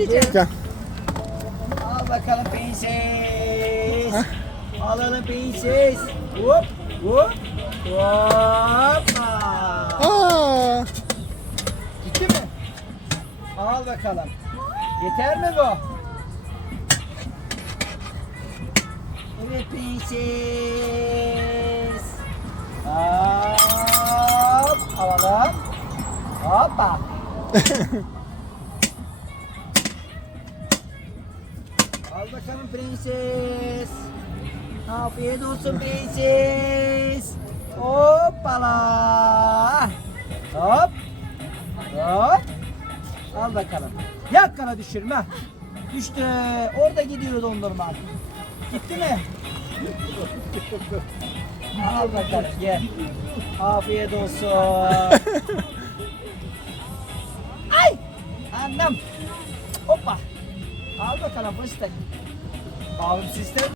Diyeceğim. Gel. Al bakalım prenses. Alalım prenses. Hop hop. Hoppa. Aa, Gitti mi? Al bakalım. Yeter mi bu? Evet prenses. Hop. Alalım. Hoppa. Al bakalım prenses. Afiyet olsun prenses. Hoppala. Hop. Hop. Al bakalım. Yakana düşürme. Düştü. Orada gidiyor dondurma. Gitti mi? Al bakalım gel. Afiyet olsun. Ay! Annem. Al bakalım fıstık. Abim sistem